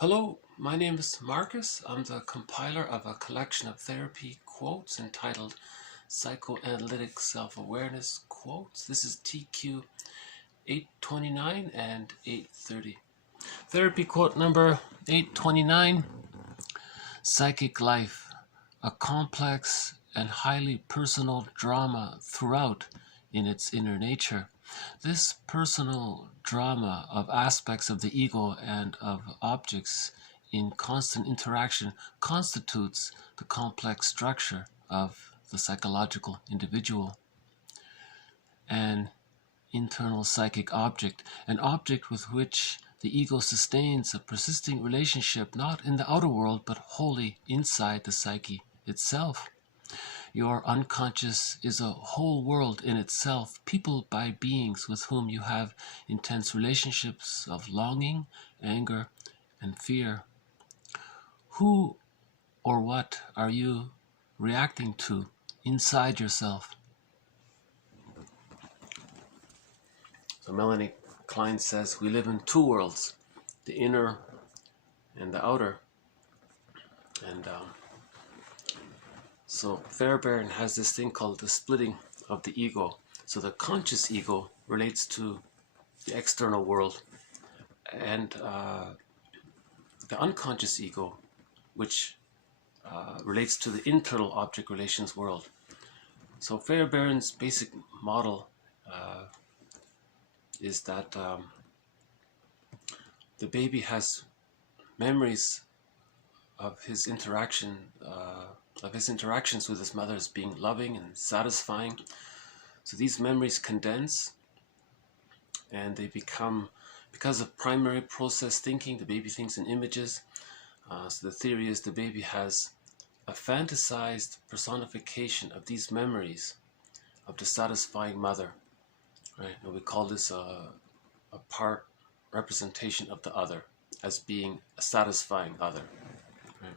Hello, my name is Marcus. I'm the compiler of a collection of therapy quotes entitled Psychoanalytic Self-Awareness Quotes. This is TQ 829 and 830. Therapy quote number 829. Psychic life, a complex and highly personal drama throughout in its inner nature. This personal drama of aspects of the ego and of objects in constant interaction constitutes the complex structure of the psychological individual. An internal psychic object, an object with which the ego sustains a persisting relationship not in the outer world but wholly inside the psyche itself. Your unconscious is a whole world in itself, peopled by beings with whom you have intense relationships of longing, anger, and fear. Who or what are you reacting to inside yourself? So Melanie Klein says, we live in two worlds, the inner and the outer. And so Fairbairn has this thing called the splitting of the ego. So the conscious ego relates to the external world, and the unconscious ego, which relates to the internal object relations world. So Fairbairn's basic model is that the baby has memories of his interactions with his mother as being loving and satisfying. So these memories condense, and they become, because of primary process thinking, the baby thinks in images. So the theory is the baby has a fantasized personification of these memories of the satisfying mother. Right? And we call this a part representation of the other as being a satisfying other. Right?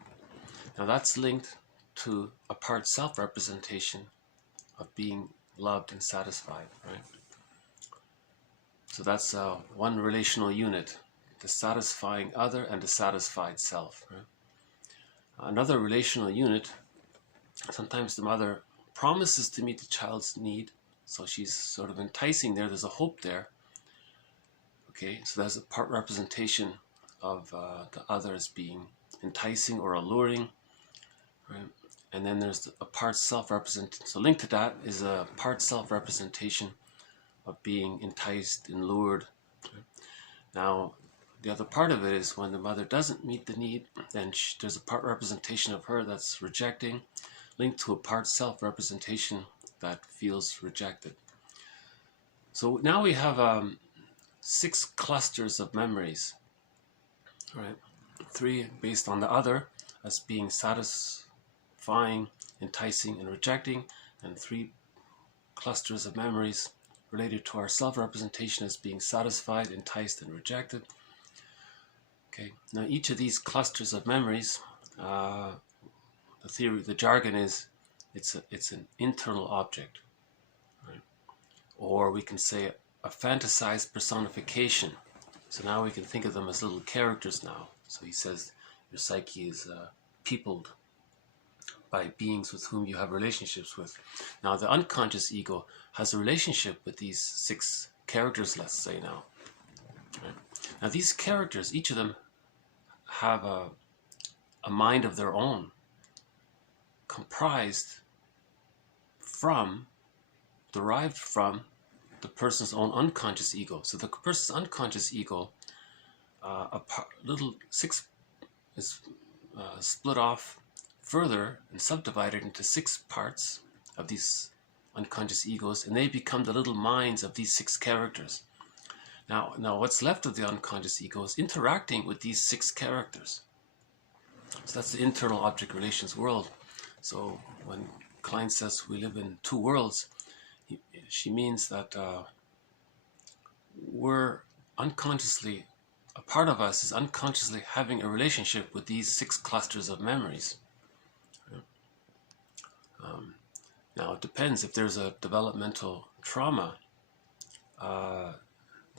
Now that's linked to a part self-representation of being loved and satisfied. Right? So that's one relational unit, the satisfying other and the satisfied self. Right? Another relational unit, sometimes the mother promises to meet the child's need. So she's sort of enticing there. There's a hope there. Okay, so there's a part representation of the other as being enticing or alluring. Right? And then there's a part self-representation. So linked to that is a part self-representation of being enticed and lured. Right? Now, the other part of it is when the mother doesn't meet the need, then there's a part representation of her that's rejecting, linked to a part self-representation that feels rejected. So now we have 6 clusters of memories, right? 3 based on the other as being satisfying, enticing, and rejecting, and 3 clusters of memories related to our self-representation as being satisfied, enticed, and rejected. Okay, now each of these clusters of memories, the jargon is it's an internal object, right? Or we can say a fantasized personification. So now we can think of them as little characters now. So he says your psyche is peopled by beings with whom you have relationships with. Now the unconscious ego has a relationship with these 6 characters, let's say now. Right? Now these characters, each of them have a mind of their own, derived from the person's own unconscious ego. So the person's unconscious ego, little 6 is split off further and subdivided into 6 parts of these unconscious egos, and they become the little minds of these 6 characters. Now what's left of the unconscious ego is interacting with these 6 characters. So that's the internal object relations world. So when Klein says we live in 2 worlds, she means that we're unconsciously, a part of us is unconsciously having a relationship with these 6 clusters of memories. Now it depends. If there's a developmental trauma,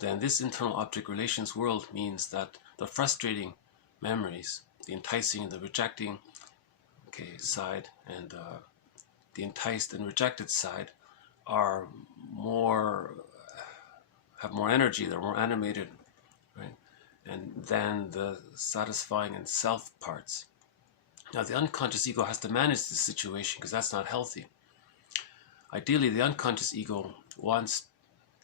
then this internal object relations world means that the frustrating memories, the enticing and the rejecting side, and the enticed and rejected side are have more energy, they're more animated, right? And then the satisfying and self parts. Now the unconscious ego has to manage this situation because that's not healthy. Ideally, the unconscious ego wants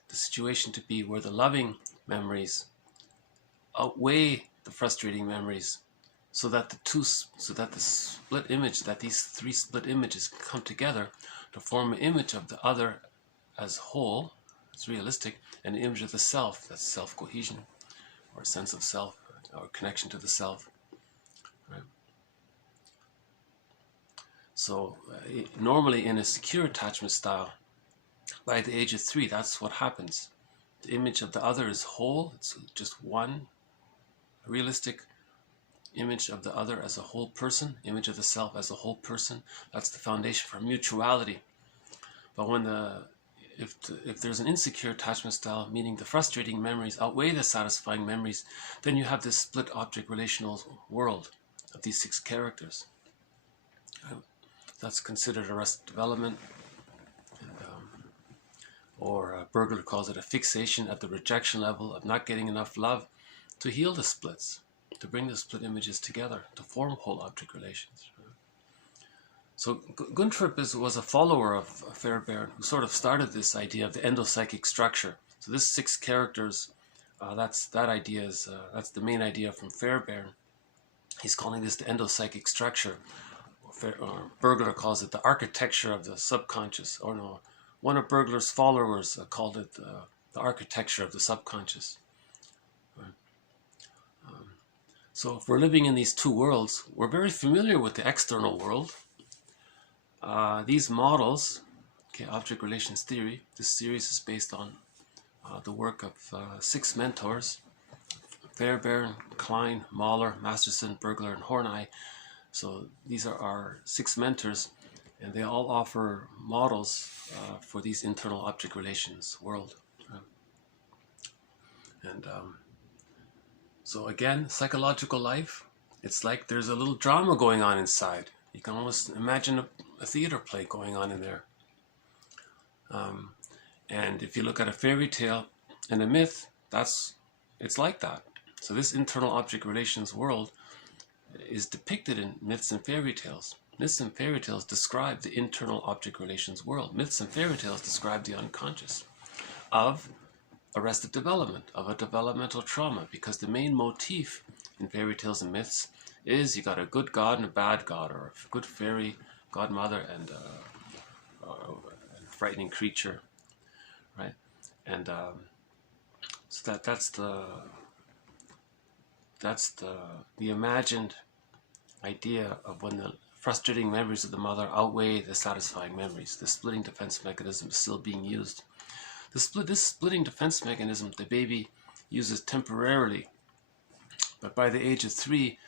the situation to be where the loving memories outweigh the frustrating memories, so that the split image, that these three split images come together to form an image of the other as whole, it's realistic, and an image of the self, that's self-cohesion, or sense of self, or connection to the self. Right? So normally in a secure attachment style, by the age of 3, that's what happens. The image of the other is whole, it's just one realistic image of the other as a whole person, image of the self as a whole person. That's the foundation for mutuality. But when if there's an insecure attachment style, meaning the frustrating memories outweigh the satisfying memories, then you have this split object relational world of these 6 characters. That's considered arrested development, or Berger calls it a fixation at the rejection level of not getting enough love to heal the splits, to bring the split images together, to form whole object relations. So Gunther was a follower of Fairbairn, who sort of started this idea of the endopsychic structure. So this 6 characters, that's the main idea from Fairbairn. He's calling this the endopsychic structure. Berger calls it the architecture of the subconscious. Or no, one of Berger's followers called it the architecture of the subconscious. So if we're living in these 2 worlds, we're very familiar with the external world. These models, object relations theory, this series is based on the work of 6 mentors, Fairbairn, Klein, Mahler, Masterson, Berger, and Horney. So these are our 6 mentors, and they all offer models for these internal object relations world. And so again, psychological life, it's like there's a little drama going on inside. You can almost imagine a theater play going on in there. And if you look at a fairy tale and a myth, it's like that. So this internal object relations world is depicted in myths and fairy tales. Myths and fairy tales describe the internal object relations world. Myths and fairy tales describe the unconscious of arrested development, of a developmental trauma, because the main motif in fairy tales and myths is you got a good god and a bad god, or a good fairy godmother and a frightening creature, right? And so that's the imagined idea of when the frustrating memories of the mother outweigh the satisfying memories. The splitting defense mechanism is still being used. This splitting defense mechanism the baby uses temporarily, but by the age of 3,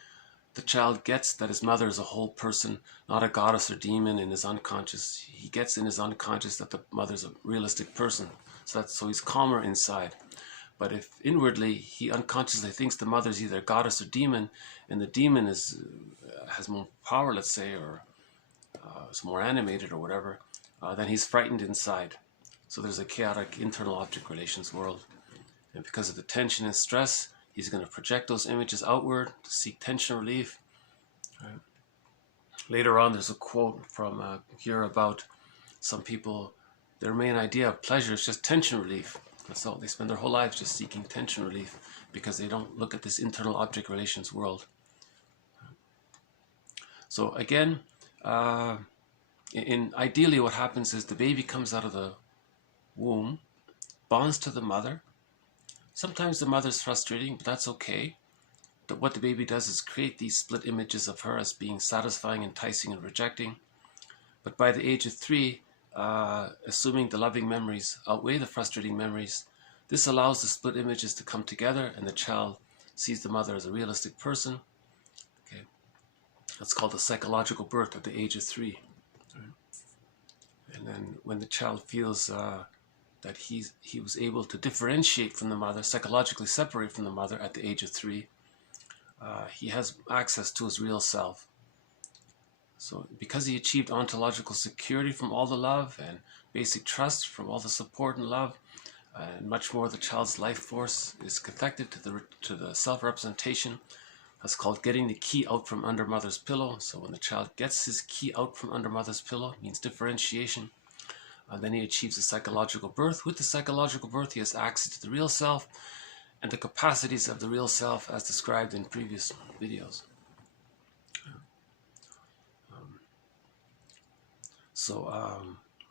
the child gets that his mother is a whole person, not a goddess or demon in his unconscious. He gets in his unconscious that the mother's a realistic person. So he's calmer inside. But if inwardly he unconsciously thinks the mother's either a goddess or demon, and the demon has more power, let's say, or is more animated or whatever, then he's frightened inside. So there's a chaotic internal object relations world. And because of the tension and stress, he's going to project those images outward to seek tension relief. Right? Later on, there's a quote from here about some people, their main idea of pleasure is just tension relief. That's all. They spend their whole lives just seeking tension relief because they don't look at this internal object relations world. So again, ideally what happens is the baby comes out of the womb, bonds to the mother. Sometimes the mother's frustrating, but that's okay. What the baby does is create these split images of her as being satisfying, enticing, and rejecting. But by the age of 3, assuming the loving memories outweigh the frustrating memories, this allows the split images to come together, and the child sees the mother as a realistic person. Okay, that's called the psychological birth at the age of 3. And then when the child feels that he was able to differentiate from the mother, psychologically separate from the mother at the age of 3, he has access to his real self. So because he achieved ontological security from all the love and basic trust from all the support and love, and much more, the child's life force is connected to the self-representation. That's called getting the key out from under mother's pillow. So when the child gets his key out from under mother's pillow, it means differentiation. Then he achieves a psychological birth. With the psychological birth, he has access to the real self and the capacities of the real self as described in previous videos.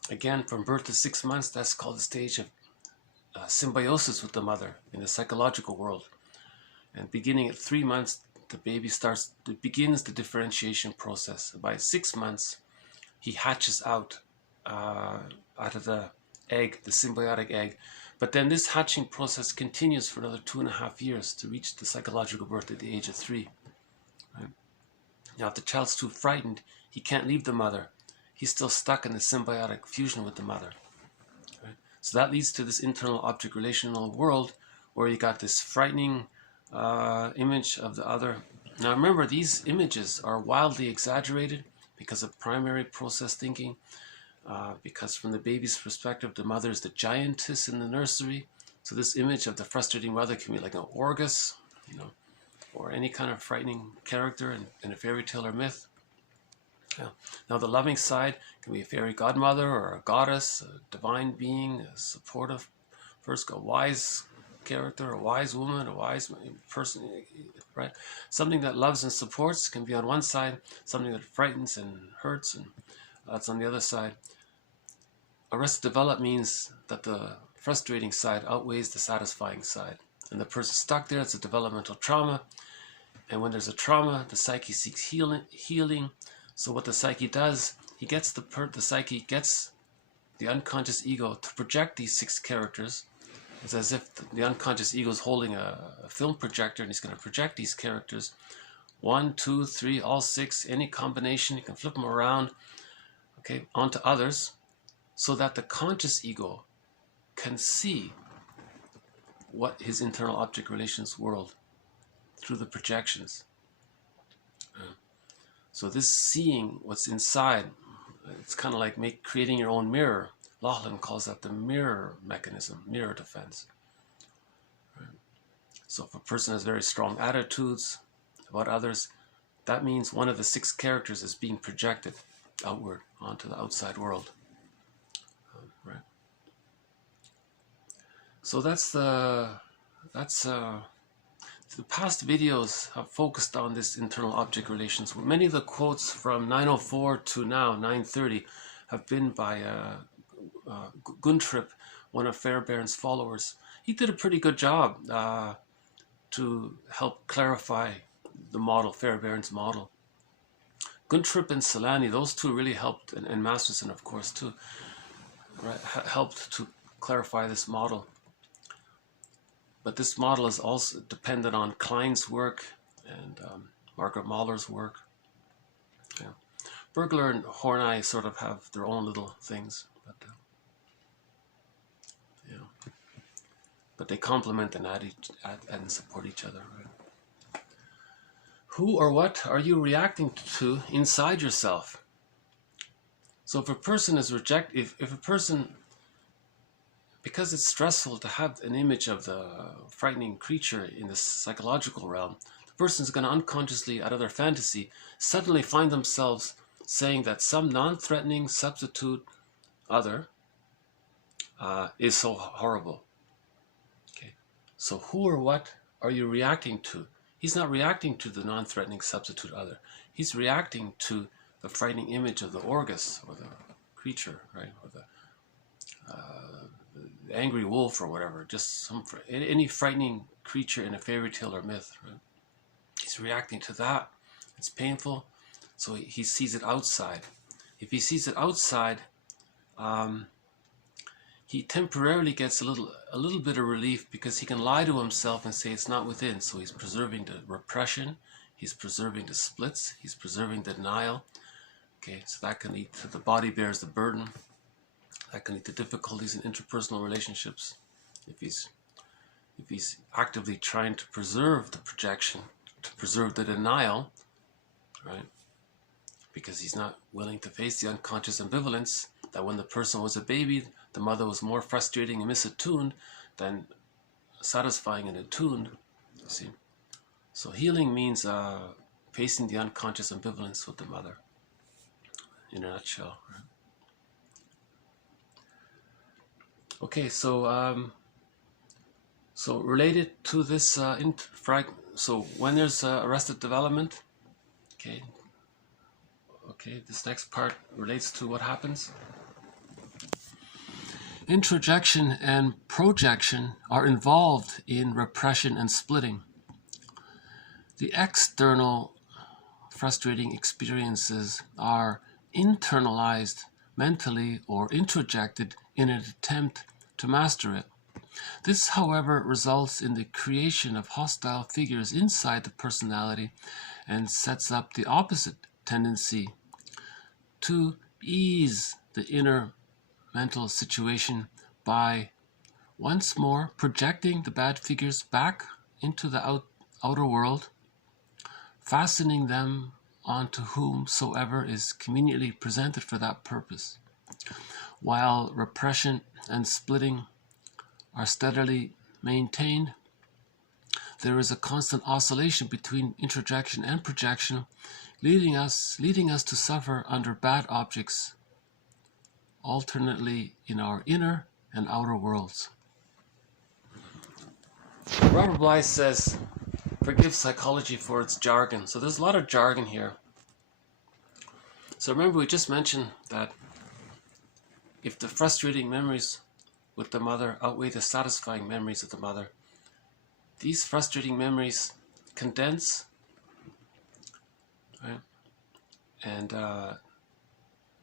Again, from birth to 6 months, that's called the stage of symbiosis with the mother in the psychological world. And beginning at 3 months, the baby begins the differentiation process. By 6 months, he hatches out of the egg, the symbiotic egg. But then this hatching process continues for another 2.5 years to reach the psychological birth at the age of 3. Right? Now, if the child's too frightened, he can't leave the mother. He's still stuck in the symbiotic fusion with the mother. Right? So that leads to this internal object relational world where you got this frightening image of the other. Now remember, these images are wildly exaggerated because of primary process thinking, because from the baby's perspective, the mother is the giantess in the nursery. So this image of the frustrating mother can be like an Orgus, or any kind of frightening character in a fairy tale or myth. Yeah. Now the loving side can be a fairy godmother or a goddess, a divine being, a supportive, first a wise character, a wise woman, a wise person, right? Something that loves and supports can be on one side, something that frightens and hurts, and that's on the other side. Arrested develop means that the frustrating side outweighs the satisfying side. And the person stuck there, it's a developmental trauma. And when there's a trauma, the psyche seeks healing. So what the psyche does, the psyche gets the unconscious ego to project these 6 characters. It's as if the unconscious ego is holding a film projector, and he's going to project these characters. 1, 2, 3, all 6, any combination. You can flip them around, okay, onto others, so that the conscious ego can see what his internal object relations world through the projections. So this seeing what's inside, it's kind of like creating your own mirror. Laughlin calls that the mirror mechanism, mirror defense. Right? So if a person has very strong attitudes about others, that means one of the 6 characters is being projected outward onto the outside world. Right? So the past videos have focused on this internal object relations. Many of the quotes from 904 to now 930 have been by Guntrip, one of Fairbairn's followers. He did a pretty good job to help clarify the model, Fairbairn's model. Guntrip and Solani, those two really helped, and Masterson, of course, too, right, helped to clarify this model. But this model is also dependent on Klein's work and Margaret Mahler's work. Yeah. Bergler and Horney sort of have their own little things, but they complement and add and support each other. Right? Who or what are you reacting to inside yourself? So if a person is if a person, because it's stressful to have an image of the frightening creature in the psychological realm, the person is going to unconsciously, out of their fantasy, suddenly find themselves saying that some non-threatening substitute other is so horrible. Okay, so who or what are you reacting to? He's not reacting to the non-threatening substitute other. He's reacting to the frightening image of the Orgus, or the creature, right, or the angry wolf or whatever, just any frightening creature in a fairy tale or myth. Right? He's reacting to that. It's painful, so he sees it outside. If he sees it outside, he temporarily gets a little bit of relief, because he can lie to himself and say it's not within. So he's preserving the repression, he's preserving the splits, he's preserving the denial. Okay, so that can lead to the body bears the burden. That can lead to difficulties in interpersonal relationships if he's actively trying to preserve the projection to preserve the denial, right? Because he's not willing to face the unconscious ambivalence that when the person was a baby, the mother was more frustrating and misattuned than satisfying and attuned. You see, so healing means facing the unconscious ambivalence with the mother. In a nutshell. Right? Okay, so related to this, so when there's arrested development, okay, this next part relates to what happens. Introjection and projection are involved in repression and splitting. The external frustrating experiences are internalized mentally or introjected in an attempt to master it. This, however, results in the creation of hostile figures inside the personality and sets up the opposite tendency to ease the inner mental situation by once more projecting the bad figures back into the outer world, fastening them onto whomsoever is conveniently presented for that purpose. While repression and splitting are steadily maintained, there is a constant oscillation between introjection and projection, leading us to suffer under bad objects, alternately in our inner and outer worlds. Robert Bly says, forgive psychology for its jargon. So there's a lot of jargon here. So remember, we just mentioned that if the frustrating memories with the mother outweigh the satisfying memories of the mother, these frustrating memories condense, right? And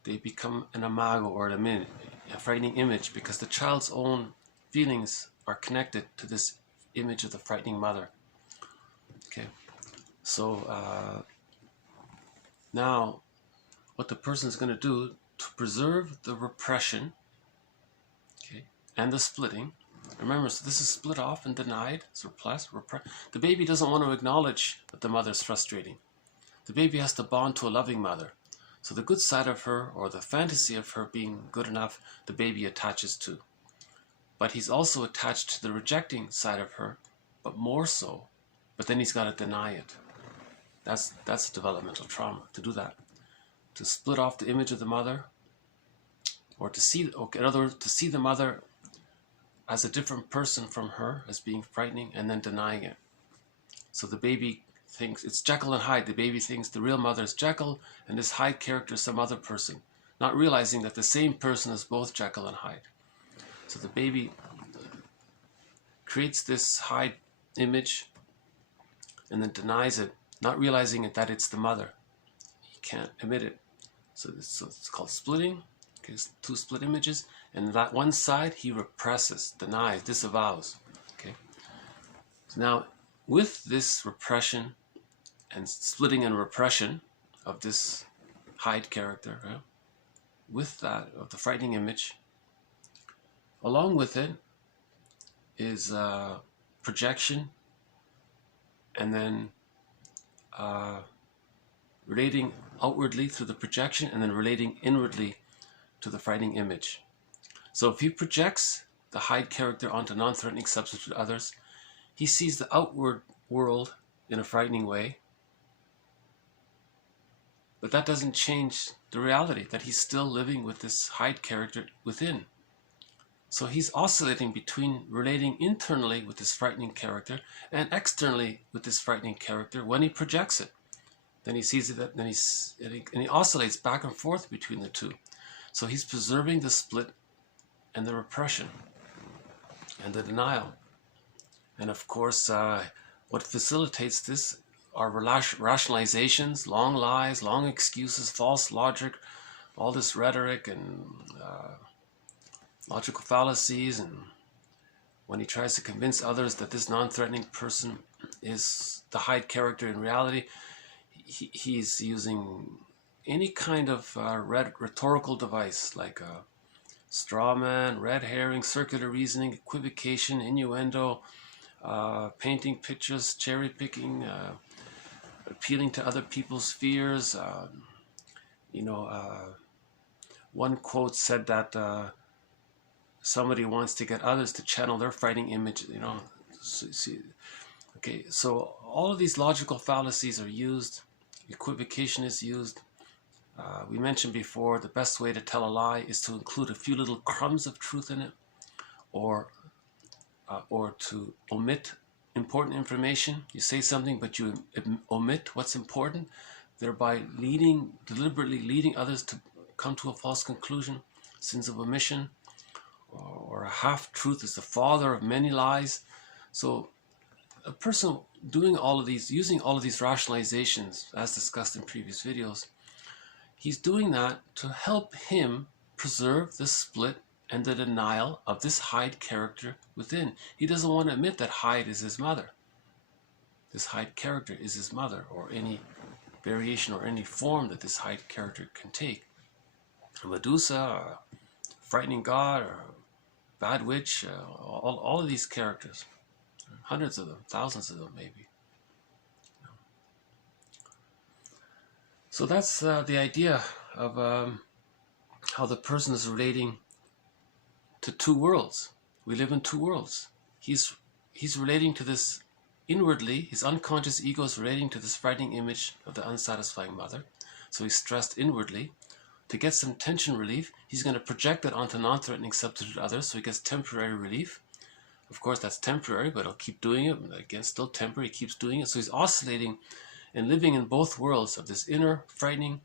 they become an imago, or a frightening image, because the child's own feelings are connected to this image of the frightening mother. Okay, so now what the person is going to do to preserve the repression, okay, and the splitting. Remember, so this is split off and denied, suppressed, repressed. The baby doesn't want to acknowledge that the mother is frustrating. The baby has to bond to a loving mother. So the good side of her, or the fantasy of her being good enough, the baby attaches to. But he's also attached to the rejecting side of her, but more so. But then he's got to deny it. That's developmental trauma, to do that. To split off the image of the mother, or to see, in other words, to see the mother as a different person from her, as being frightening, and then denying it. So the baby thinks it's Jekyll and Hyde. The baby thinks the real mother is Jekyll, and this Hyde character is some other person, not realizing that the same person is both Jekyll and Hyde. So the baby creates this Hyde image and then denies it, not realizing that it's the mother. He can't admit it. So it's called splitting. Okay, it's two split images, and that one side he represses, denies, disavows. Okay. So now, with this repression and splitting and repression of this Hyde character, right, with that of the frightening image, along with it is projection, and then relating outwardly through the projection, and then relating inwardly to the frightening image. So if he projects the Hyde character onto non-threatening substitute others, he sees the outward world in a frightening way, but that doesn't change the reality that he's still living with this Hyde character within. So he's oscillating between relating internally with this frightening character and externally with this frightening character when he projects it. Then he sees it, and he oscillates back and forth between the two. So he's preserving the split and the repression and the denial. And of course, what facilitates this are rationalizations, long lies, long excuses, false logic, all this rhetoric and logical fallacies. And when he tries to convince others that this non-threatening person is the Hyde character in reality, he's using any kind of rhetorical device, like a straw man, red herring, circular reasoning, equivocation, innuendo, painting pictures, cherry picking, appealing to other people's fears. One quote said that somebody wants to get others to channel their frightening image. So all of these logical fallacies are used. Equivocation is used. We mentioned before, the best way to tell a lie is to include a few little crumbs of truth in it, or to omit important information. You say something, but you omit what's important, thereby deliberately leading others to come to a false conclusion. Sins of omission, or a half-truth is the father of many lies. So a person doing all of these, using all of these rationalizations, as discussed in previous videos, he's doing that to help him preserve the split and the denial of this Hyde character within. He doesn't want to admit that Hyde is his mother. This Hyde character is his mother, or any variation or any form that this Hyde character can take. A Medusa, or a frightening god, or a bad witch, all of these characters. Hundreds of them, thousands of them maybe. So that's the idea of how the person is relating to two worlds. We live in two worlds. He's relating to this inwardly. His unconscious ego is relating to this frightening image of the unsatisfying mother. So he's stressed inwardly. To get some tension relief, he's going to project it onto non-threatening substitute others, so he gets temporary relief. Of course, that's temporary, but he'll keep doing it. Again, still temporary, he keeps doing it. So he's oscillating and living in both worlds of this inner frightening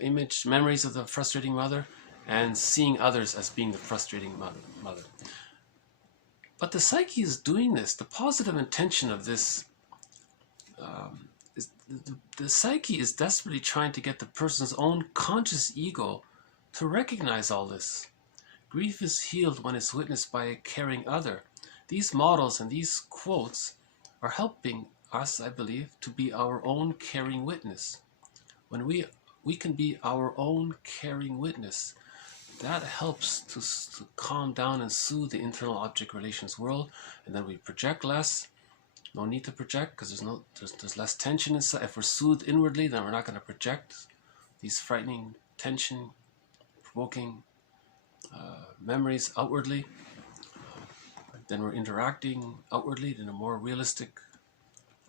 image, memories of the frustrating mother, and seeing others as being the frustrating mother. But the psyche is doing this. The positive intention of this is the psyche is desperately trying to get the person's own conscious ego to recognize all this. Grief is healed when it's witnessed by a caring other. These models and these quotes are helping us, I believe, to be our own caring witness. When we can be our own caring witness, that helps to calm down and soothe the internal object relations world, and then we project less. No need to project because there's less tension inside. If we're soothed inwardly, then we're not going to project these frightening, tension, provoking memories outwardly. Then we're interacting outwardly in a more realistic,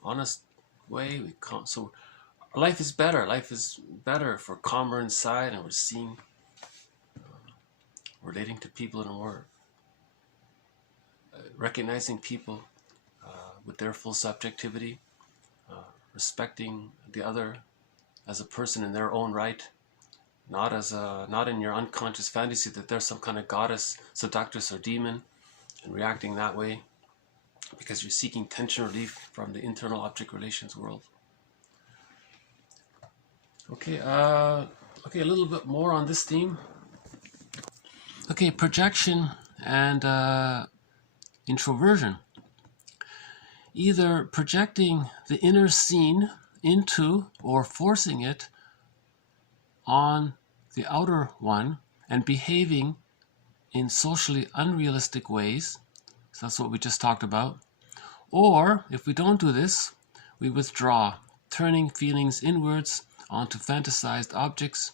honest way. So life is better. Life is better if we're calmer inside and we're seeing, relating to people in a more, recognizing people with their full subjectivity, respecting the other as a person in their own right, not in your unconscious fantasy that there's some kind of goddess, seductress, or demon, and reacting that way because you're seeking tension relief from the internal object relations world. Okay, a little bit more on this theme. Okay, projection and introversion. Either projecting the inner scene into or forcing it on the outer one and behaving in socially unrealistic ways. So that's what we just talked about. Or if we don't do this, we withdraw, turning feelings inwards onto fantasized objects.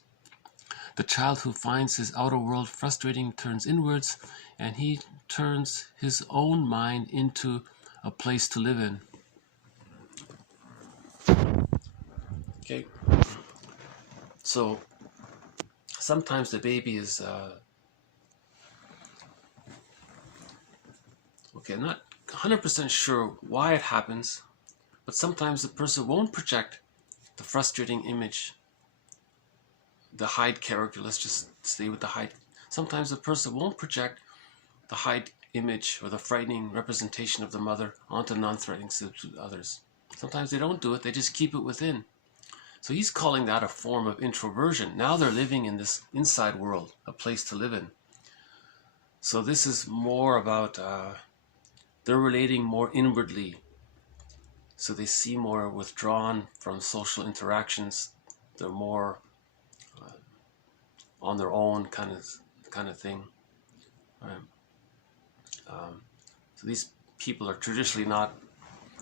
The child who finds his outer world frustrating turns inwards, and he turns his own mind into a place to live in. Okay. So sometimes the baby is I'm not 100% sure why it happens, but sometimes the person won't project the frustrating image, the Hyde character. Let's just stay with the Hyde. Sometimes the person won't project the Hyde image or the frightening representation of the mother onto non-threatening substitute others. Sometimes they don't do it, they just keep it within. So he's calling that a form of introversion. Now they're living in this inside world, a place to live in. So this is more about, they're relating more inwardly. So they seem more withdrawn from social interactions. They're more on their own kind of thing. Right? So these people are traditionally not,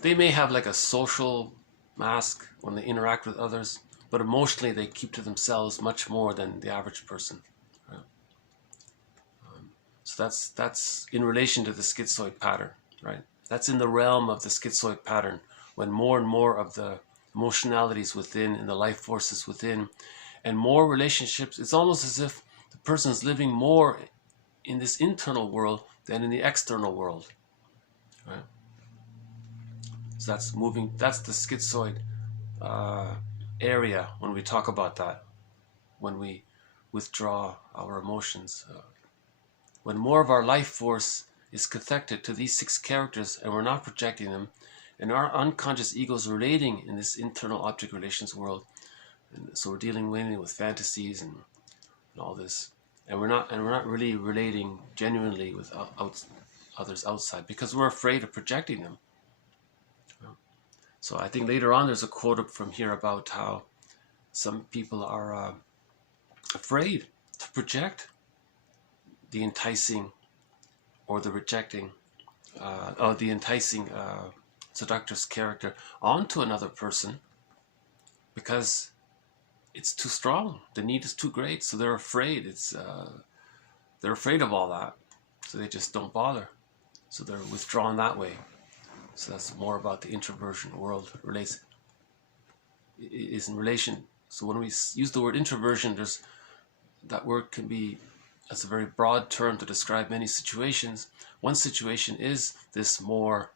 they may have like a social mask when they interact with others, but emotionally they keep to themselves much more than the average person. Right? So that's in relation to the schizoid pattern, right? That's in the realm of the schizoid pattern, when more and more of the emotionalities within and the life forces within, and more relationships. It's almost as if the person is living more in this internal world than in the external world, right? So that's moving. That's the schizoid area when we talk about that. When we withdraw our emotions, when more of our life force is connected to these 6 characters, and we're not projecting them, and our unconscious ego is relating in this internal object relations world. And so we're dealing mainly with fantasies and all this, and we're not really relating genuinely with others outside, because we're afraid of projecting them. So I think later on there's a quote up from here about how some people are afraid to project the enticing or the rejecting, or the enticing seductress character onto another person, because it's too strong. The need is too great, so they're afraid. They're afraid of all that, so they just don't bother. So they're withdrawn that way. So that's more about the introversion world is in relation. So when we use the word introversion, that word can be, as a very broad term to describe many situations. One situation is this more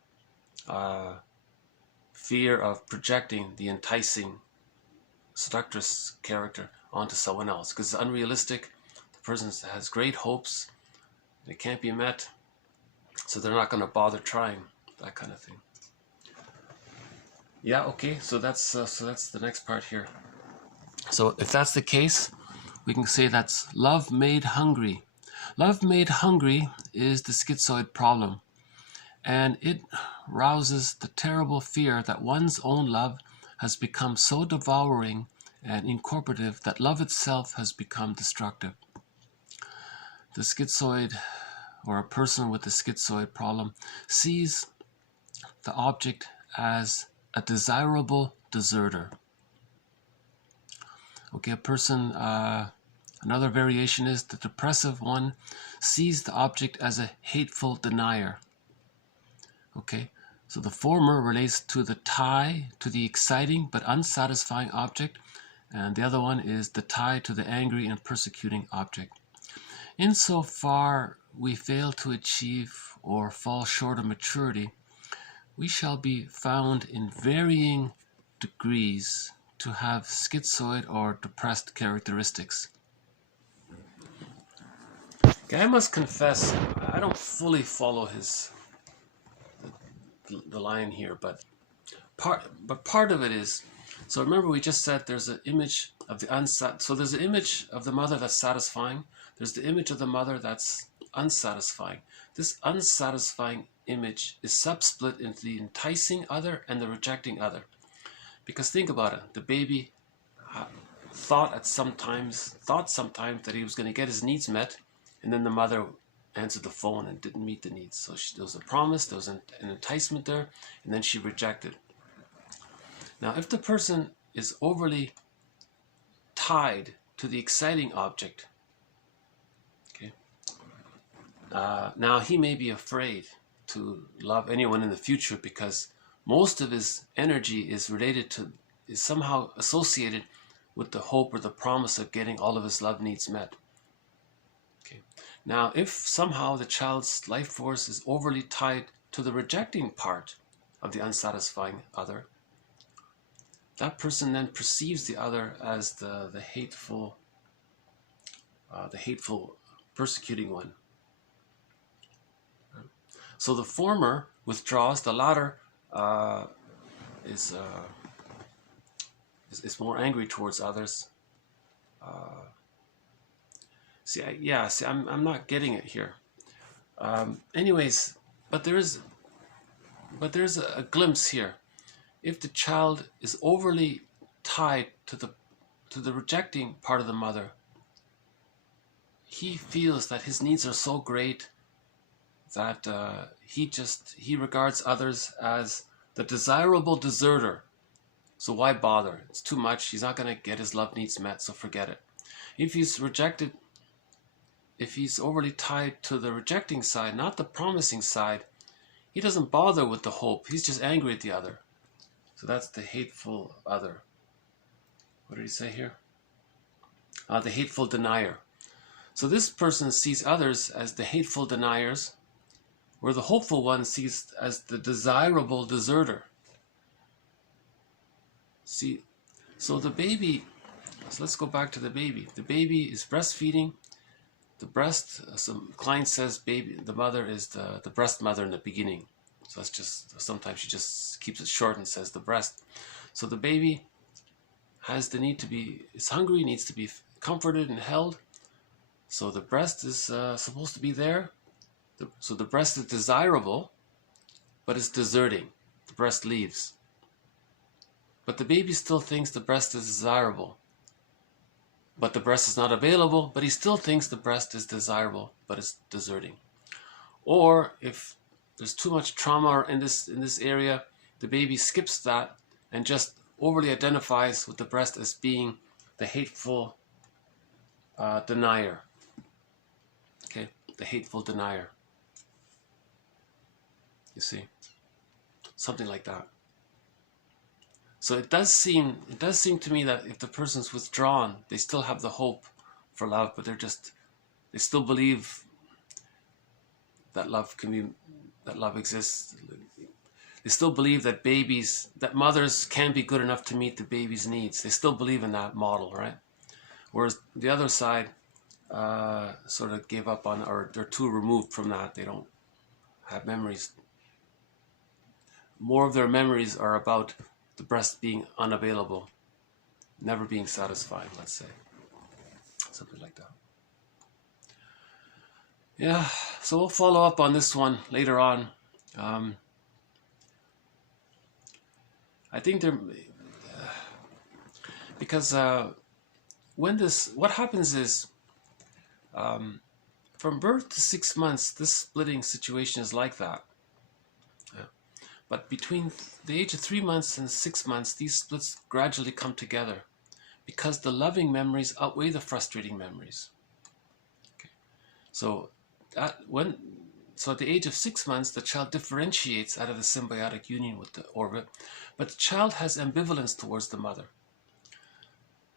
fear of projecting the enticing seductress character onto someone else, because it's unrealistic. The person has great hopes, they can't be met, so they're not going to bother trying, that kind of thing. Yeah, okay, so that's the next part here. So if that's the case, we can say that's love made hungry. Love made hungry is the schizoid problem, and it rouses the terrible fear that one's own love has become so devouring and incorporative that love itself has become destructive. The schizoid, or a person with the schizoid problem, sees the object as a desirable deserter. Okay, a person, another variation is the depressive one sees the object as a hateful denier. Okay, so the former relates to the tie to the exciting but unsatisfying object, and the other one is the tie to the angry and persecuting object. Insofar we fail to achieve or fall short of maturity, we shall be found in varying degrees to have schizoid or depressed characteristics. Okay, I must confess, I don't fully follow the line here, but part of it is, so remember we just said there's an image of so there's an image of the mother that's satisfying, there's the image of the mother that's unsatisfying. This unsatisfying image is subsplit into the enticing other and the rejecting other. Because think about it, the baby thought sometimes that he was going to get his needs met, and then the mother answered the phone and didn't meet the needs. So there was a promise, there was an enticement there, and then she rejected. Now, if the person is overly tied to the exciting object, okay, now he may be afraid to love anyone in the future, because most of his energy is somehow associated with the hope or the promise of getting all of his love needs met. Okay. Now, if somehow the child's life force is overly tied to the rejecting part of the unsatisfying other, that person then perceives the other as the hateful persecuting one. So the former withdraws, the latter is more angry towards others. I'm not getting it here. Anyways, but there's a glimpse here. If the child is overly tied to the rejecting part of the mother, he feels that his needs are so great that he regards others as the desirable deserter, So why bother? It's too much. He's not going to get his love needs met, so forget it. If he's rejected, if he's overly tied to the rejecting side, not the promising side, he doesn't bother with the hope. He's just angry at the other. So that's the hateful other. What did he say here? The hateful denier. So this person sees others as the hateful deniers, where the hopeful one sees as the desirable deserter. See, so the baby, so let's go back to the baby. The baby is breastfeeding. The breast, some client says baby, the mother is the breast mother in the beginning. So that's just, sometimes she just keeps it short and says the breast. So the baby has the need to be, is hungry, needs to be comforted and held. So the breast is supposed to be there. So the breast is desirable, but it's deserting. The breast leaves. But the baby still thinks the breast is desirable. But the breast is not available, but he still thinks the breast is desirable, but it's deserting. Or if there's too much trauma in this area, the baby skips that and just overly identifies with the breast as being the hateful denier. Okay, the hateful denier. You see, something like that. So it does seem to me that if the person's withdrawn, they still have the hope for love, but they still believe that love exists. They still believe that that mothers can be good enough to meet the baby's needs. They still believe in that model, right? Whereas the other side sort of gave up on, or they're too removed from that. They don't have memories. More of their memories are about the breast being unavailable, never being satisfied, let's say. Something like that. Yeah, so we'll follow up on this one later on. I think because what happens is, from birth to 6 months, this splitting situation is like that. But between the age of 3 months and 6 months, these splits gradually come together because the loving memories outweigh the frustrating memories. Okay. So at the age of 6 months, the child differentiates out of the symbiotic union with the orbit, but the child has ambivalence towards the mother.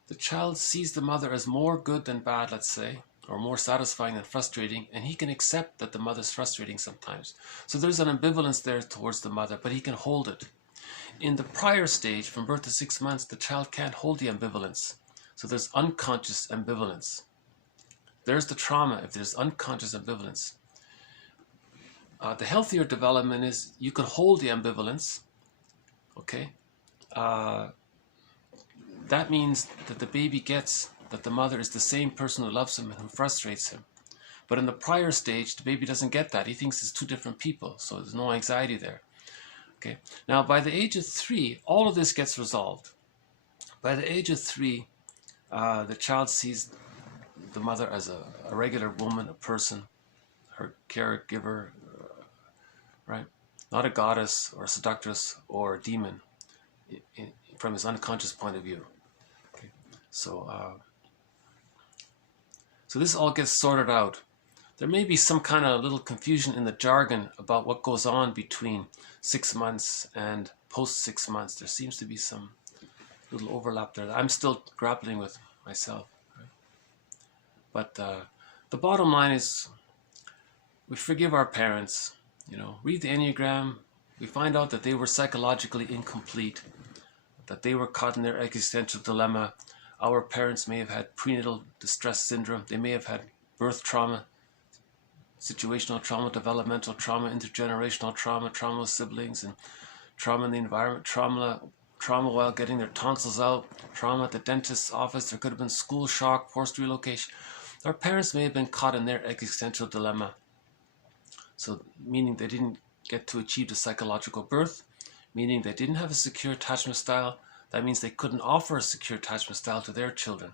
The child sees the mother as more good than bad, let's say, or more satisfying than frustrating, and he can accept that the mother's frustrating sometimes. So there's an ambivalence there towards the mother, but he can hold it. In the prior stage, from birth to 6 months, the child can't hold the ambivalence. So there's unconscious ambivalence. There's the trauma if there's unconscious ambivalence. The healthier development is you can hold the ambivalence, okay? That means that the baby gets that the mother is the same person who loves him and who frustrates him. But in the prior stage, the baby doesn't get that. He thinks it's two different people, so there's no anxiety there. Okay. Now, by the age of 3, all of this gets resolved. By the age of 3, the child sees the mother as a regular woman, a person, her caregiver, right? Not a goddess or a seductress or a demon from his unconscious point of view. Okay. So this all gets sorted out. There may be some kind of little confusion in the jargon about what goes on between 6 months and post 6 months. There seems to be some little overlap there that I'm still grappling with myself. Right? But the bottom line is we forgive our parents. Read the Enneagram. We find out that they were psychologically incomplete, that they were caught in their existential dilemma. Our parents may have had prenatal distress syndrome. They may have had birth trauma, situational trauma, developmental trauma, intergenerational trauma, trauma with siblings, and trauma in the environment, trauma while getting their tonsils out, trauma at the dentist's office. There could have been school shock, forced relocation. Our parents may have been caught in their existential dilemma. So meaning they didn't get to achieve the psychological birth, meaning they didn't have a secure attachment style. That means they couldn't offer a secure attachment style to their children.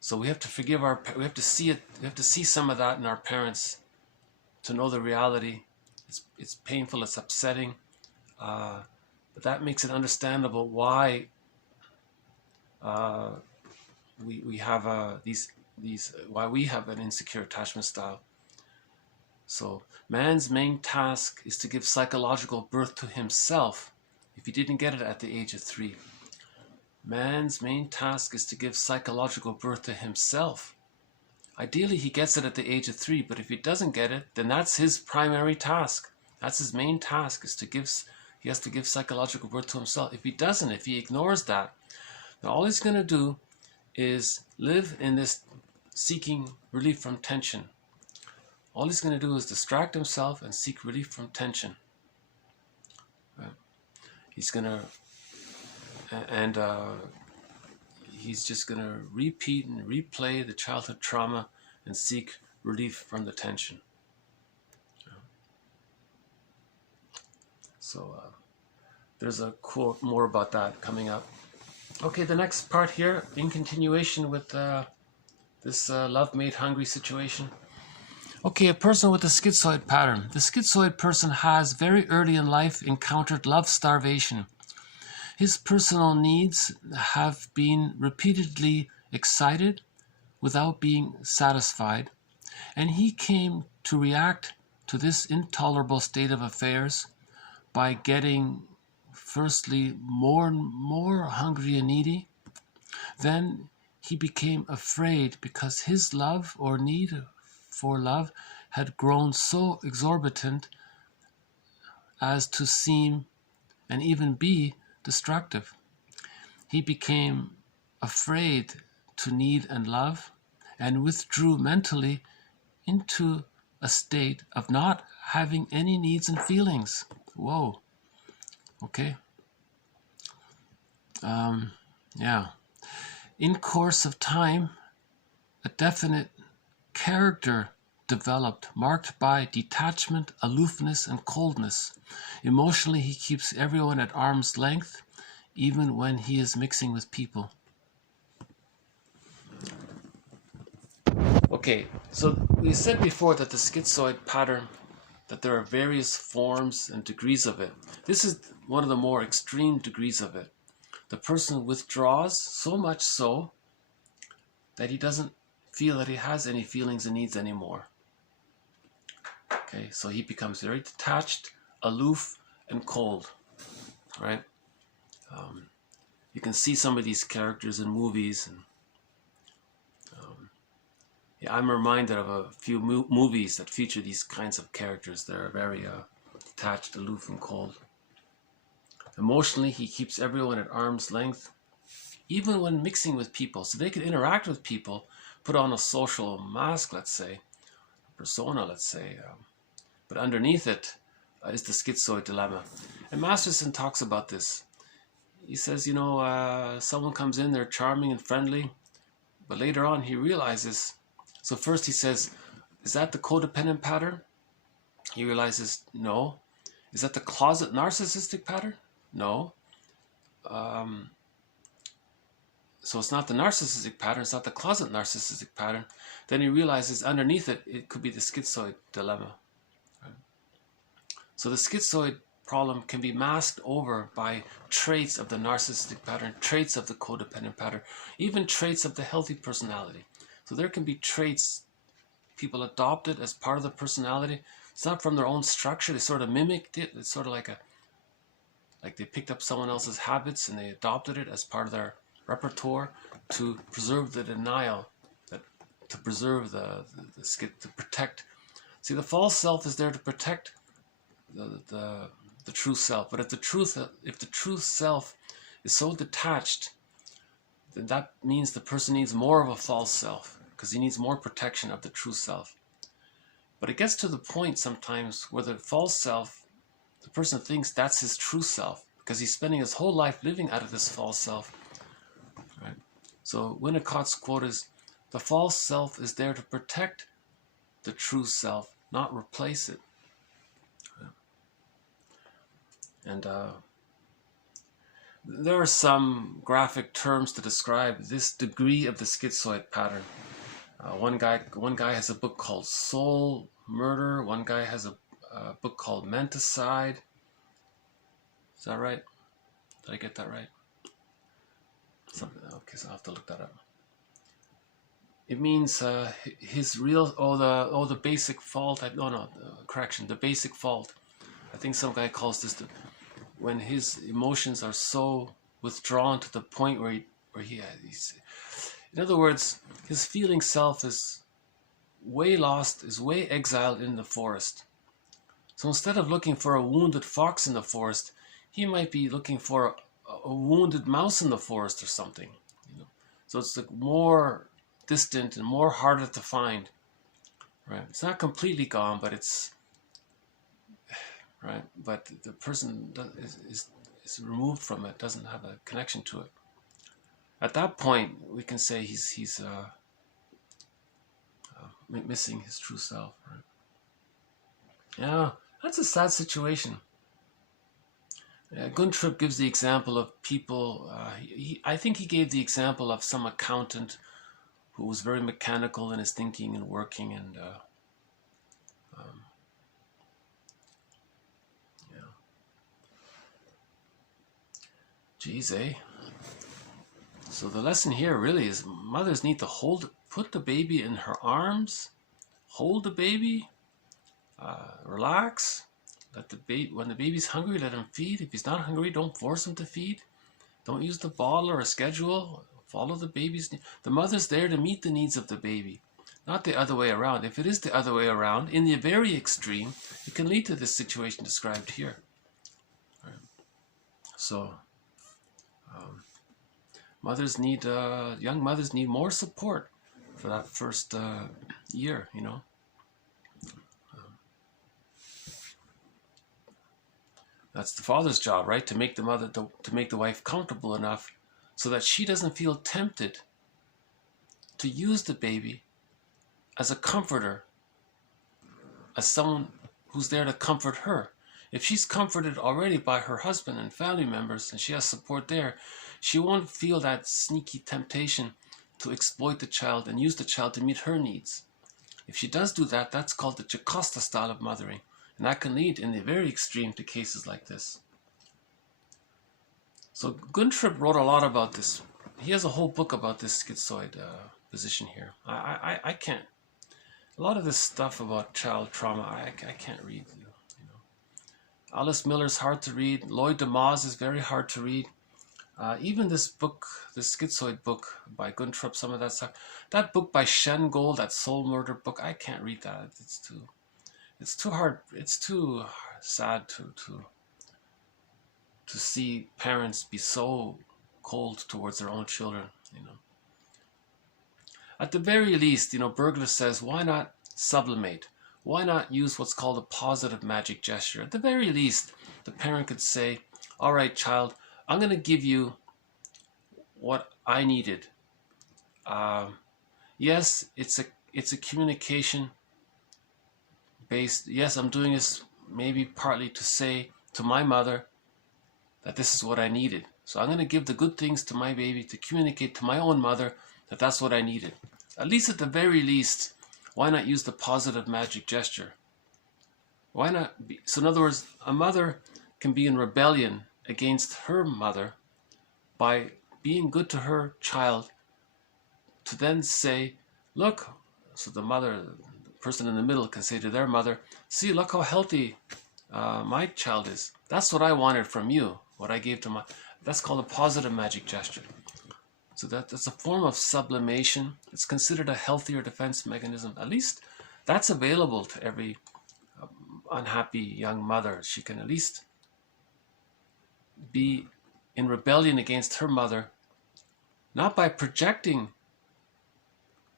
So we have to forgive we have to see it, we have to see some of that in our parents to know the reality. It's painful, it's upsetting, But that makes it understandable why we have why we have an insecure attachment style. So man's main task is to give psychological birth to himself. If he didn't get it at the age of 3, man's main task is to give psychological birth to himself. Ideally, he gets it at the age of 3, but if he doesn't get it, then that's his primary task. That's his main task, is to give. He has to give psychological birth to himself. If he doesn't, if he ignores that, then all he's going to do is live in this seeking relief from tension. All he's going to do is distract himself and seek relief from tension. Right? He's going to, and he's just going to repeat and replay the childhood trauma and seek relief from the tension. So there's a quote more about that coming up. Okay, the next part here, in continuation with this love-made hungry situation. Okay, a person with a schizoid pattern. The schizoid person has very early in life encountered love starvation. His personal needs have been repeatedly excited without being satisfied, and he came to react to this intolerable state of affairs by getting firstly more and more hungry and needy. Then he became afraid because his love or need for love had grown so exorbitant as to seem and even be destructive. He became afraid to need and love and withdrew mentally into a state of not having any needs and feelings. Whoa. Okay. Yeah. In course of time, a definite character developed marked by detachment, aloofness, and coldness. Emotionally, he keeps everyone at arm's length, even when he is mixing with people. Okay, so we said before that the schizoid pattern, that there are various forms and degrees of it. This is one of the more extreme degrees of it. The person withdraws so much so that he doesn't feel that he has any feelings and needs anymore. Okay, so he becomes very detached, aloof, and cold, right? You can see some of these characters in movies, and yeah, I'm reminded of a few movies that feature these kinds of characters. They're very detached, aloof, and cold. Emotionally, he keeps everyone at arm's length, even when mixing with people. So they can interact with people, put on a social mask, let's say, a persona, let's say, but underneath it is the schizoid dilemma. And Masterson talks about this. He says, you know, someone comes in, they're charming and friendly, but later on he realizes, so first he says, is that the codependent pattern? He realizes, no. Is that the closet narcissistic pattern? No. So it's not the narcissistic pattern, it's not the closet narcissistic pattern. Then he realizes underneath it, it could be the schizoid dilemma. Right? So the schizoid problem can be masked over by traits of the narcissistic pattern, traits of the codependent pattern, even traits of the healthy personality. So there can be traits people adopted as part of the personality. It's not from their own structure, they sort of mimicked it. It's sort of like they picked up someone else's habits and they adopted it as part of their repertoire to preserve the denial, to preserve the to protect. See, the false self is there to protect the true self. But if the true self is so detached, then that means the person needs more of a false self, because he needs more protection of the true self. But it gets to the point sometimes where the false self, the person thinks that's his true self, because he's spending his whole life living out of this false self. Right? So Winnicott's quote is, the false self is there to protect the true self, not replace it. And there are some graphic terms to describe this degree of the schizoid pattern. One guy has a book called Soul Murder. One guy has a book called Menticide. Is that right? Did I get that right? Something. Okay, so I'll have to look that up. It means his real, the basic fault. Correction. The basic fault. I think some guy calls this when his emotions are so withdrawn to the point where he's. In other words, his feeling self is way lost, is way exiled in the forest. So instead of looking for a wounded fox in the forest, he might be looking for a wounded mouse in the forest or something. So it's like more distant and more harder to find. Right? It's not completely gone, but it's right. But the person is removed from it, doesn't have a connection to it. At that point, we can say he's missing his true self. Right? Yeah, that's a sad situation. Guntrip gives the example of people. I think he gave the example of some accountant who was very mechanical in his thinking and working, and geez, eh? So the lesson here really is mothers need to put the baby in her arms, hold the baby, relax. Let the baby, when the baby's hungry, let him feed. If he's not hungry, don't force him to feed. Don't use the bottle or a schedule. Follow the baby's need. The mother's there to meet the needs of the baby, not the other way around. If it is the other way around, in the very extreme, it can lead to this situation described here. Right. So, young mothers need more support for that first year, That's the father's job, right? To make to make the wife comfortable enough so that she doesn't feel tempted to use the baby as a comforter, as someone who's there to comfort her. If she's comforted already by her husband and family members and she has support there, she won't feel that sneaky temptation to exploit the child and use the child to meet her needs. If she does do that, that's called the Jocasta style of mothering. And that can lead, in the very extreme, to cases like this. So Guntrip wrote a lot about this. He has a whole book about this schizoid position here. I can't. A lot of this stuff about child trauma, I can't read. Alice Miller's hard to read. Lloyd DeMause is very hard to read. Even this book, this schizoid book by Guntrip, some of that stuff. That book by Shen Gold, that soul murder book, I can't read that. It's too hard. It's too sad to see parents be so cold towards their own children. At the very least, Bergler says, why not sublimate? Why not use what's called a positive magic gesture? At the very least, the parent could say, all right, child, I'm going to give you what I needed. Yes, it's a communication based. Yes, I'm doing this maybe partly to say to my mother that this is what I needed. So I'm going to give the good things to my baby to communicate to my own mother that that's what I needed. At least at the very least, why not use the positive magic gesture? Why not be, so in other words, a mother can be in rebellion against her mother by being good to her child to then say, look, so the mother, the person in the middle can say to their mother, see, look how healthy my child is. That's what I wanted from you, what I gave to that's called a positive magic gesture. So that's a form of sublimation. It's considered a healthier defense mechanism. At least that's available to every unhappy young mother. She can at least be in rebellion against her mother, not by projecting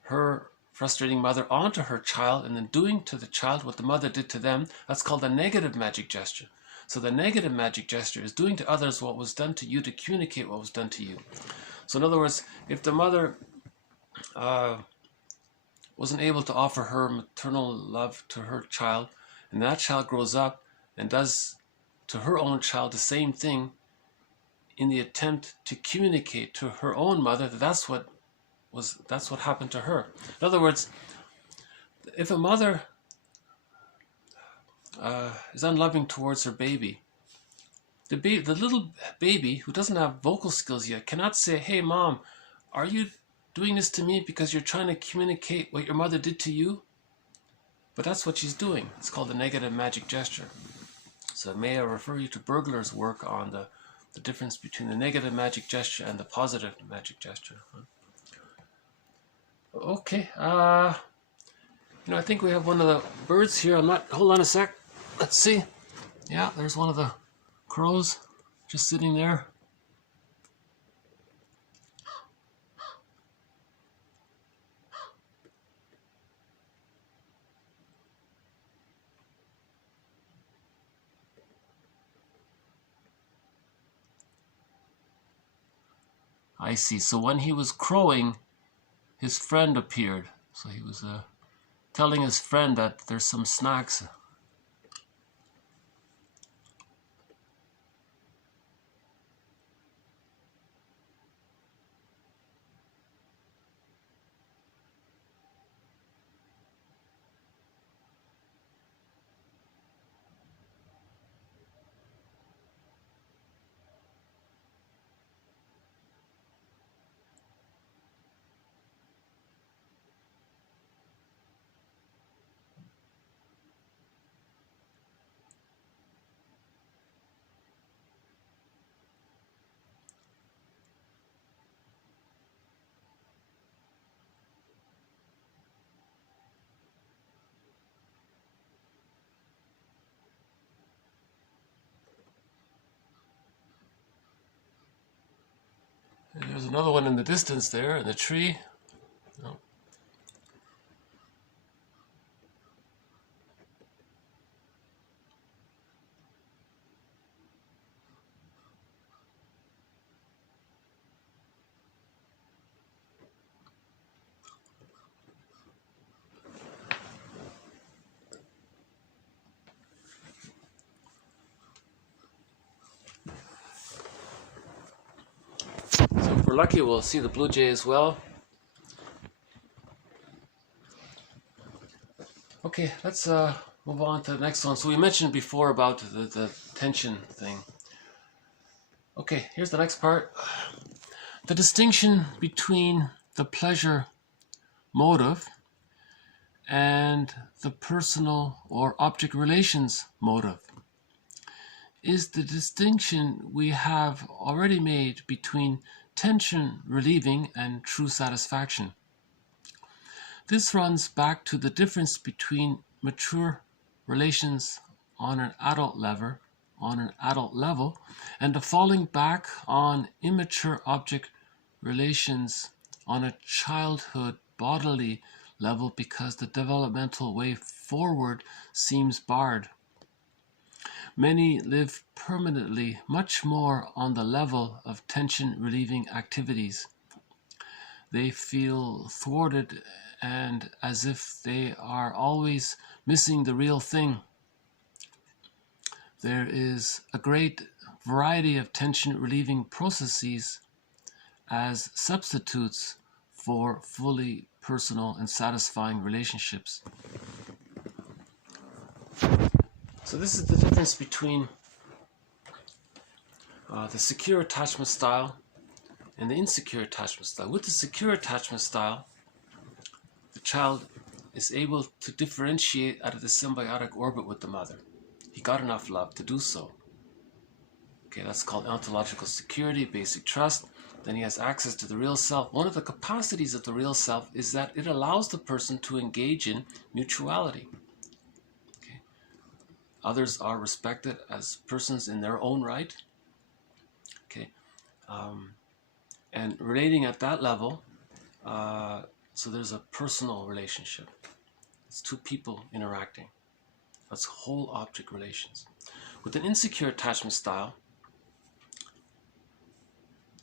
her frustrating mother onto her child and then doing to the child what the mother did to them. That's called a negative magic gesture. So the negative magic gesture is doing to others what was done to you to communicate what was done to you. So in other words, if the mother wasn't able to offer her maternal love to her child, and that child grows up and does to her own child the same thing in the attempt to communicate to her own mother that that's what happened to her. In other words, if a mother is unloving towards her baby, the little baby who doesn't have vocal skills yet cannot say, "Hey, mom, are you doing this to me because you're trying to communicate what your mother did to you?" But that's what she's doing. It's called the negative magic gesture. So may I refer you to Bergler's work on the difference between the negative magic gesture and the positive magic gesture. Okay, I think we have one of the birds here. Hold on a sec. Let's see. Yeah, there's one of the crows just sitting there. I see. So when he was crowing, his friend appeared. So he was telling his friend that there's some snacks. And there's another one in the distance there in the tree. Oh. So if we're lucky, we'll see the blue jay as well. Okay, let's move on to the next one. So we mentioned before about the tension thing. Okay, here's the next part. The distinction between the pleasure motive and the personal or object relations motive is the distinction we have already made between tension relieving and true satisfaction. This runs back to the difference between mature relations on an adult level and the falling back on immature object relations on a childhood bodily level because the developmental way forward seems barred. Many live permanently much more on the level of tension-relieving activities. They feel thwarted and as if they are always missing the real thing. There is a great variety of tension-relieving processes as substitutes for fully personal and satisfying relationships. So this is the difference between the secure attachment style and the insecure attachment style. With the secure attachment style, the child is able to differentiate out of the symbiotic orbit with the mother. He got enough love to do so. Okay, that's called ontological security, basic trust. Then he has access to the real self. One of the capacities of the real self is that it allows the person to engage in mutuality. Okay. Others are respected as persons in their own right. Okay. And relating at that level, so there's a personal relationship. It's two people interacting. That's whole object relations. With an insecure attachment style,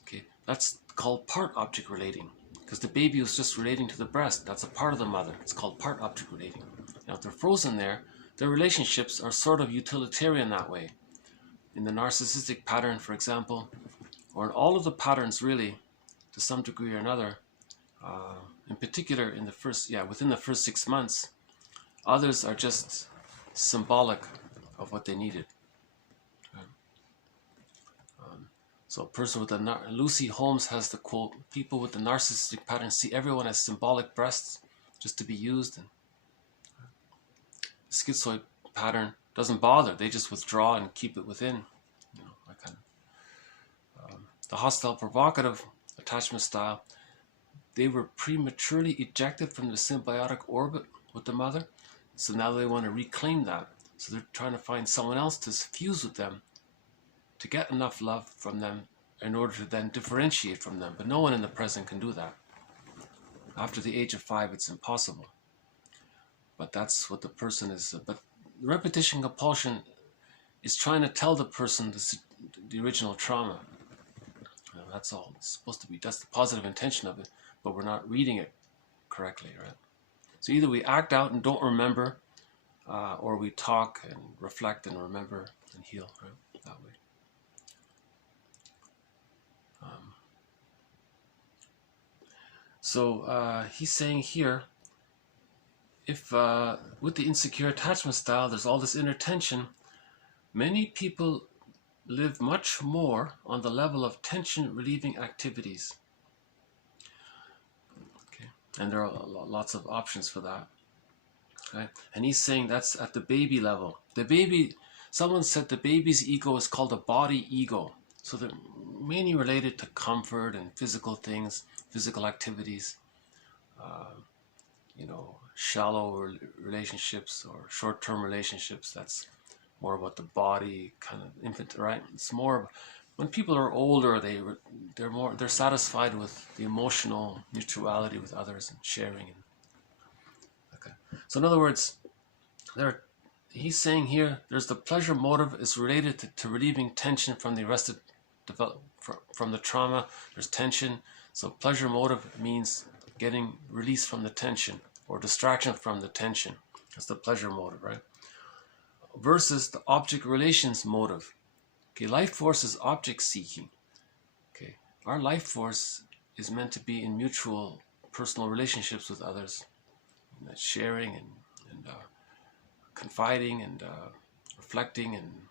okay, that's called part object relating, because the baby was just relating to the breast. That's a part of the mother. It's called part object relating. Now, if they're frozen there, their relationships are sort of utilitarian that way. In the narcissistic pattern, for example, or in all of the patterns really, to some degree or another, in particular in the within the first 6 months, others are just symbolic of what they needed. So a person with Lucy Holmes has the quote, people with the narcissistic pattern see everyone as symbolic breasts just to be used. And the schizoid pattern doesn't bother. They just withdraw and keep it within. You know, that kind of. The hostile provocative attachment style, they were prematurely ejected from the symbiotic orbit with the mother. So now they want to reclaim that. So they're trying to find someone else to fuse with them to get enough love from them in order to then differentiate from them. But no one in the present can do that. After the age of 5, it's impossible. But that's what the person is. But repetition compulsion is trying to tell the person the original trauma. You know, that's all it's supposed to be. That's the positive intention of it. But we're not reading it correctly, right? So either we act out and don't remember, or we talk and reflect and remember and heal, right? That way. So he's saying here, if with the insecure attachment style, there's all this inner tension, many people live much more on the level of tension relieving activities. Okay, and there are lots of options for that. Okay, and he's saying that's at the baby level. The baby, someone said the baby's ego is called a body ego. So they're mainly related to comfort and physical things, physical activities, you know, shallow relationships or short-term relationships. That's more about the body kind of infant, right? It's more when people are older, they're satisfied with the emotional mutuality with others and sharing. Okay. So in other words, he's saying here, there's the pleasure motive is related to relieving tension from the arrested from the trauma. There's tension. So pleasure motive means getting release from the tension or distraction from the tension. That's the pleasure motive, right? Versus the object relations motive. Okay, life force is object seeking. Okay, our life force is meant to be in mutual personal relationships with others, and sharing and confiding and reflecting, and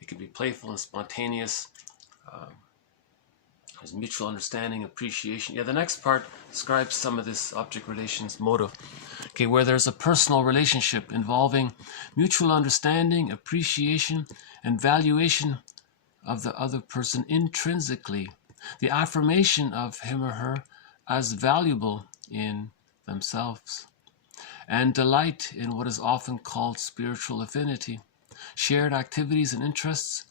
it can be playful and spontaneous. There's mutual understanding, appreciation. Yeah, the next part describes some of this object relations motive. Okay, where there's a personal relationship involving mutual understanding, appreciation, and valuation of the other person intrinsically. The affirmation of him or her as valuable in themselves. And delight in what is often called spiritual affinity, shared activities and interests,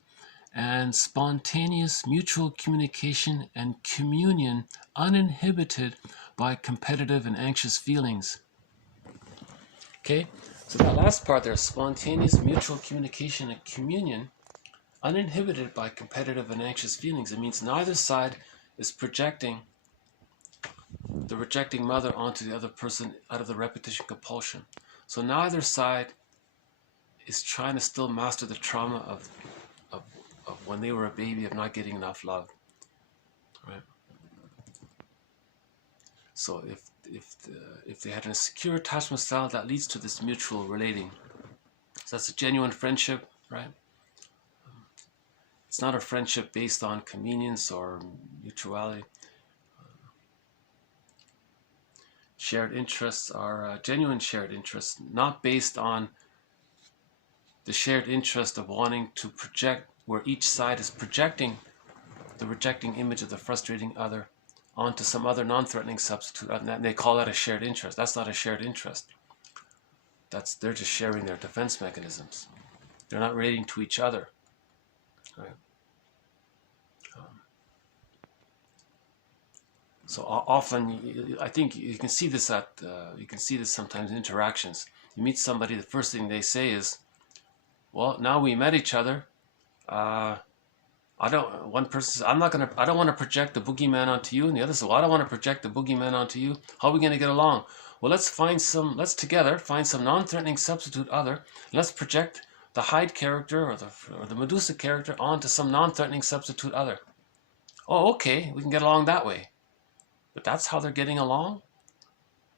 and spontaneous mutual communication and communion uninhibited by competitive and anxious feelings. Okay, so that last part there, spontaneous mutual communication and communion uninhibited by competitive and anxious feelings. It means neither side is projecting the rejecting mother onto the other person out of the repetition compulsion. So neither side is trying to still master the trauma of when they were a baby, of not getting enough love, right? So if they had a secure attachment style, that leads to this mutual relating. So that's a genuine friendship, right? It's not a friendship based on convenience or mutuality. Shared interests are genuine shared interests, not based on the shared interest of wanting to project, where each side is projecting the rejecting image of the frustrating other onto some other non-threatening substitute, and they call that a shared interest. That's not a shared interest. They're just sharing their defense mechanisms. They're not relating to each other. Right? So often, I think you can see this sometimes in interactions. You meet somebody, the first thing they say is, "Well, now we met each other. One person says, I don't want to project the boogeyman onto you," and the other says, "Well, I don't want to project the boogeyman onto you. How are we going to get along?" Well, let's together find some non-threatening substitute other. And let's project the Hyde character or the Medusa character onto some non-threatening substitute other. Oh, okay, we can get along that way. But that's how they're getting along?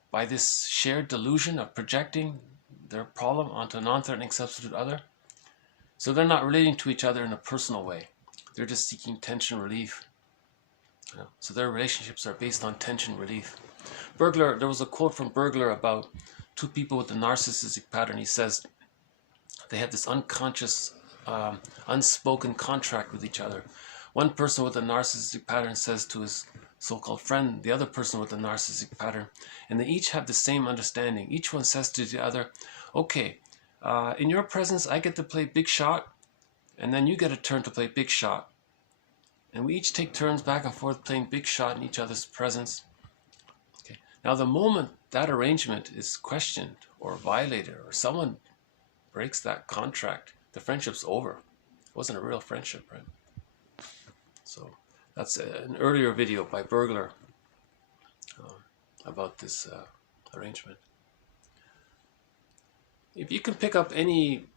By this shared delusion of projecting their problem onto a non-threatening substitute other? So they're not relating to each other in a personal way. They're just seeking tension relief. So their relationships are based on tension relief. Bergler, there was a quote from Bergler about two people with the narcissistic pattern. He says they have this unconscious, unspoken contract with each other. One person with a narcissistic pattern says to his so-called friend, the other person with the narcissistic pattern, and they each have the same understanding. Each one says to the other, okay, in your presence, I get to play big shot, and then you get a turn to play big shot. And we each take turns back and forth playing big shot in each other's presence. Okay. Now, the moment that arrangement is questioned or violated, or someone breaks that contract, the friendship's over. It wasn't a real friendship, right? So that's an earlier video by Bergler about this arrangement. If you can pick up any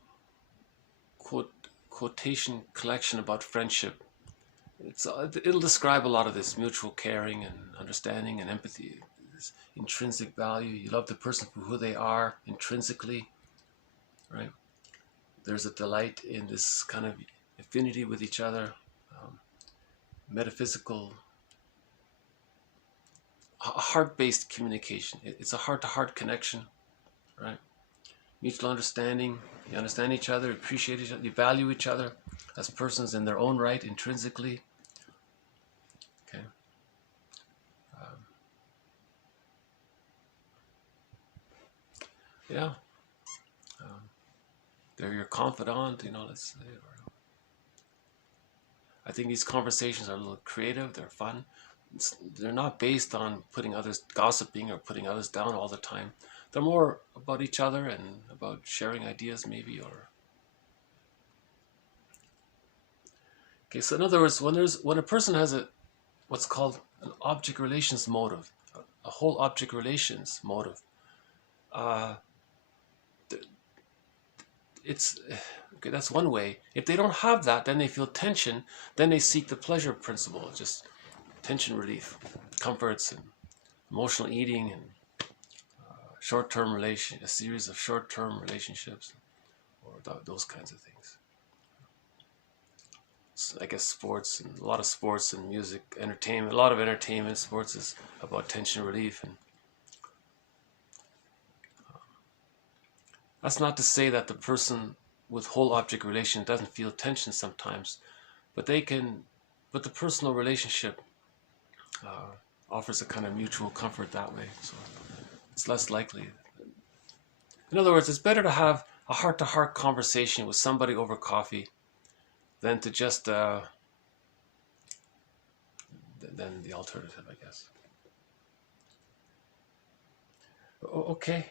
quotation collection about friendship, it'll describe a lot of this mutual caring and understanding and empathy, this intrinsic value. You love the person for who they are intrinsically, right? There's a delight in this kind of affinity with each other, metaphysical, heart-based communication. It's a heart-to-heart connection, right? Mutual understanding. You understand each other, appreciate each other, you value each other as persons in their own right, intrinsically. Okay. Yeah. They're your confidant, let's say. I think these conversations are a little creative, they're fun. They're not based on putting others, gossiping or putting others down all the time. They're more about each other and about sharing ideas maybe, or... Okay, so in other words, when a person has what's called an object relations motive, a whole object relations motive, okay, that's one way. If they don't have that, then they feel tension, then they seek the pleasure principle, just tension relief, comforts and emotional eating and a series of short-term relationships, or those kinds of things. So I guess sports, and a lot of sports and music, entertainment, a lot of entertainment, sports is about tension relief. And that's not to say that the person with whole object relation doesn't feel tension sometimes, but the personal relationship offers a kind of mutual comfort that way, so it's less likely. In other words, it's better to have a heart-to-heart conversation with somebody over coffee than to just than the alternative, I guess. Okay.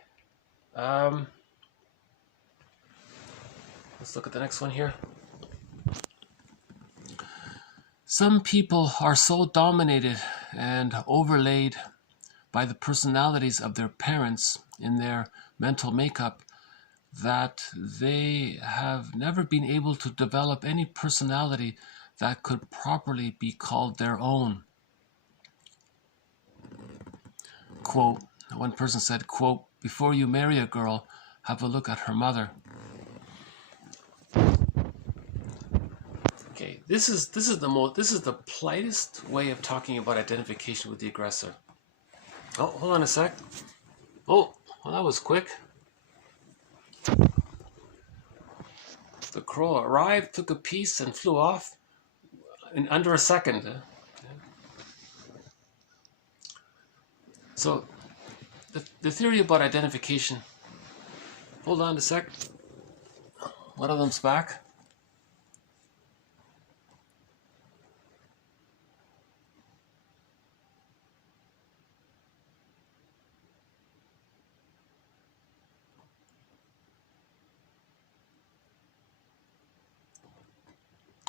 Let's look at the next one here. Some people are so dominated and overlaid by the personalities of their parents in their mental makeup that they have never been able to develop any personality that could properly be called their own. Quote, one person said, quote, "Before you marry a girl, have a look at her mother." Okay, this is the politest way of talking about identification with the aggressor. Oh, hold on a sec. Oh, well, that was quick. The crow arrived, took a piece, and flew off in under a second. So, the theory about identification. Hold on a sec. One of them's back.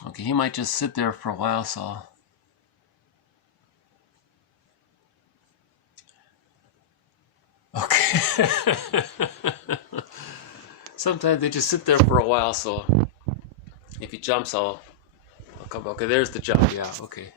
Okay, he might just sit there for a while, so... Okay. Sometimes they just sit there for a while, so if he jumps, I'll come back. Okay, there's the jump, yeah, okay.